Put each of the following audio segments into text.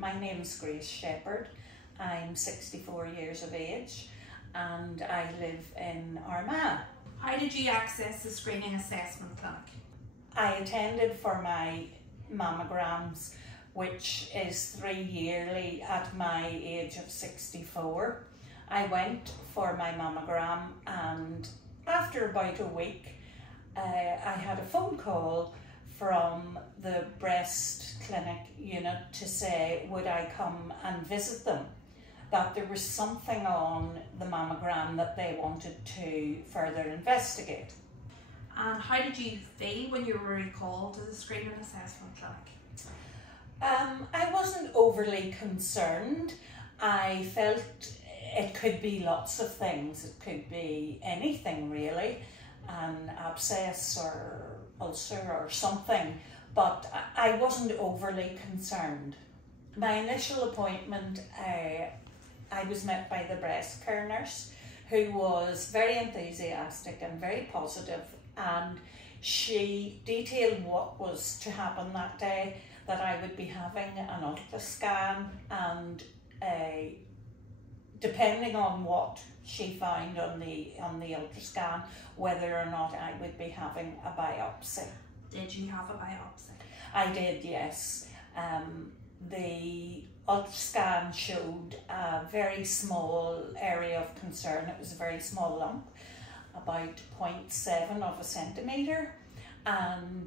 my name's Grace Shepherd. I'm 64 years of age and I live in Armagh. How did you access the screening assessment clinic? I attended for my mammograms, which is 3 yearly at my age of 64. I went for my mammogram and after about a week I had a phone call from the breast clinic unit to say would I come and visit them, that there was something on the mammogram that they wanted to further investigate. And how did you feel when you were recalled to the screening assessment clinic? I wasn't overly concerned. I felt it could be lots of things. It could be anything really, an abscess or ulcer or something, but I wasn't overly concerned. My initial appointment, I was met by the breast care nurse, who was very enthusiastic and very positive, and she detailed what was to happen that day, that I would be having an ultrascan, and depending on what she found on the ultrascan, whether or not I would be having a biopsy. Did you have a biopsy? I did, yes. The ultrascan showed a very small area of concern. It was a very small lump, about 0.7 of a centimetre, and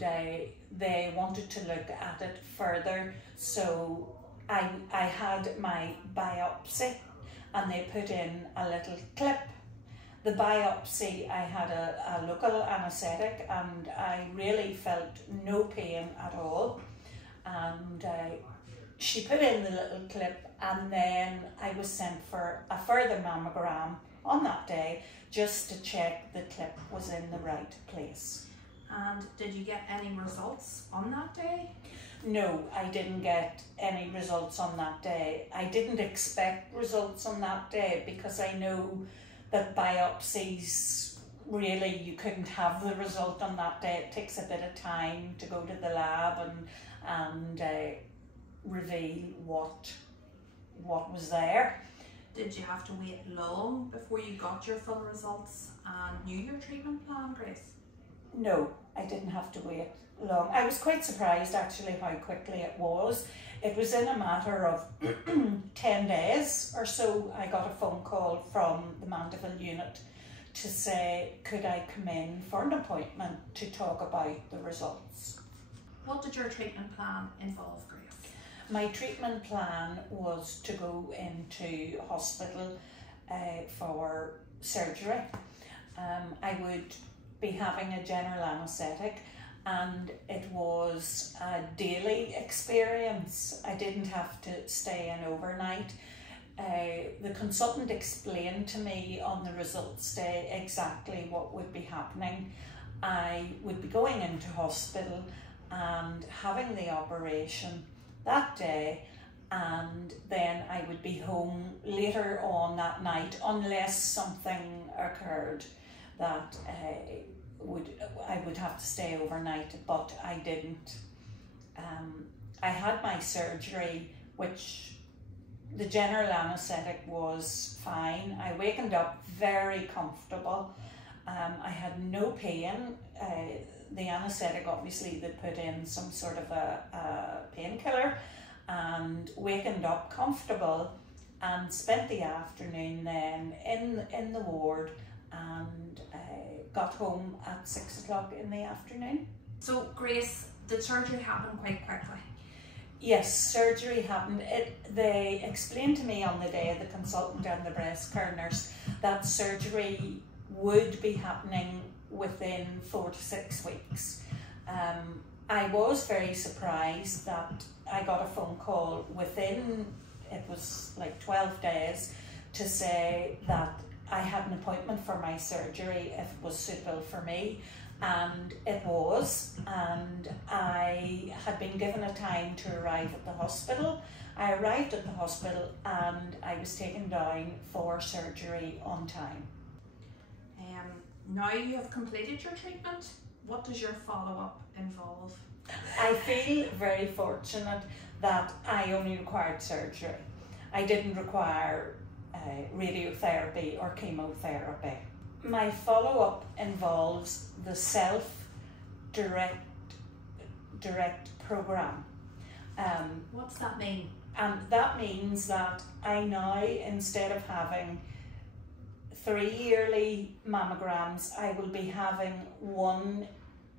they wanted to look at it further, so I had my biopsy and they put in a little clip. The biopsy, I had a local anaesthetic and I really felt no pain at all, and she put in the little clip, and then I was sent for a further mammogram on that day just to check the clip was in the right place. And did you get any results on that day? No, I didn't get any results on that day. I didn't expect results on that day because I know that biopsies, really you couldn't have the result on that day. It takes a bit of time to go to the lab and reveal what was there. Did you have to wait long before you got your full results and knew your treatment plan, Grace? No, I didn't have to wait long. I was quite surprised actually how quickly it was. It was in a matter of 10 days or so. I got a phone call from the Mandeville unit to say could I come in for an appointment to talk about the results. What did your treatment plan involve, Grace? My treatment plan was to go into hospital for surgery. I would be having a general anaesthetic, and it was a daily experience. I didn't have to stay in overnight. The consultant explained to me on the results day exactly what would be happening. I would be going into hospital and having the operation that day, and then I would be home later on that night unless something occurred that I would have to stay overnight, but I didn't. I had my surgery, which the general anaesthetic was fine. I wakened up very comfortable. I had no pain. The anaesthetic, obviously they put in some sort of a painkiller, and wakened up comfortable and spent the afternoon then in the ward, and got home at 6 o'clock in the afternoon. So Grace, did surgery happen quite quickly? Yes, surgery happened. They explained to me on the day, the consultant and the breast care nurse, that surgery would be happening within 4 to 6 weeks. I was very surprised that I got a phone call within, it was like 12 days, to say that I had an appointment for my surgery if it was suitable for me, and it was, and I had been given a time to arrive at the hospital. I arrived at the hospital and I was taken down for surgery on time. Now you have completed your treatment, what does your follow-up involve? I feel very fortunate that I only required surgery. I didn't require radiotherapy or chemotherapy. My follow-up involves the self-direct program. What's that mean? And that means that I now, instead of having 3 yearly mammograms, I will be having 1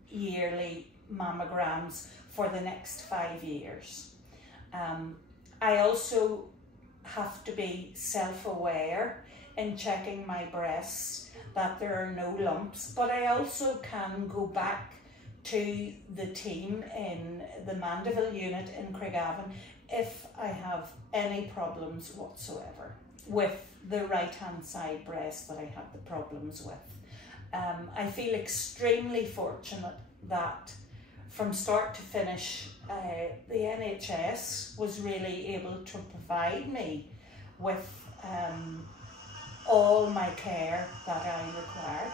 yearly mammograms for the next 5 years. I also have to be self-aware in checking my breasts that there are no lumps, but I also can go back to the team in the Mandeville unit in Craigavon if I have any problems whatsoever with the right hand side breast that I had the problems with. I feel extremely fortunate that from start to finish the NHS was really able to provide me with all my care that I required.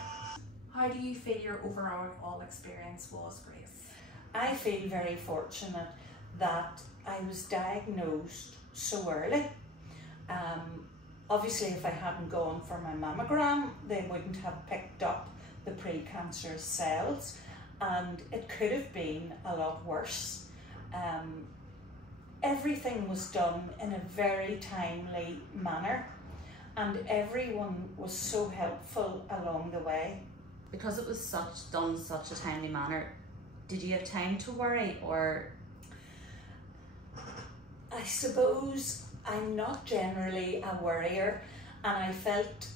How do you feel your overall experience was, Grace? I feel very fortunate that I was diagnosed so early. Obviously, if I hadn't gone for my mammogram, they wouldn't have picked up the pre-cancerous cells, and it could have been a lot worse. Everything was done in a very timely manner, and everyone was so helpful along the way. Because it was done in such a timely manner, did you have time to worry, or? I suppose I'm not generally a worrier, and I felt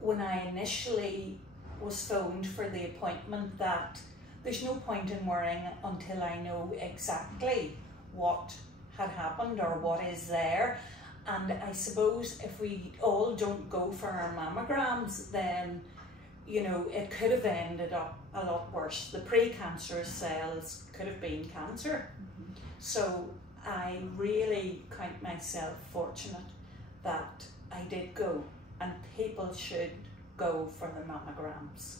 when I initially was phoned for the appointment that there's no point in worrying until I know exactly what had happened or what is there. And I suppose if we all don't go for our mammograms, then you know, it could have ended up a lot worse. The pre-cancerous cells could have been cancer. Mm-hmm. So I really count myself fortunate that I did go, and people should go for the mammograms.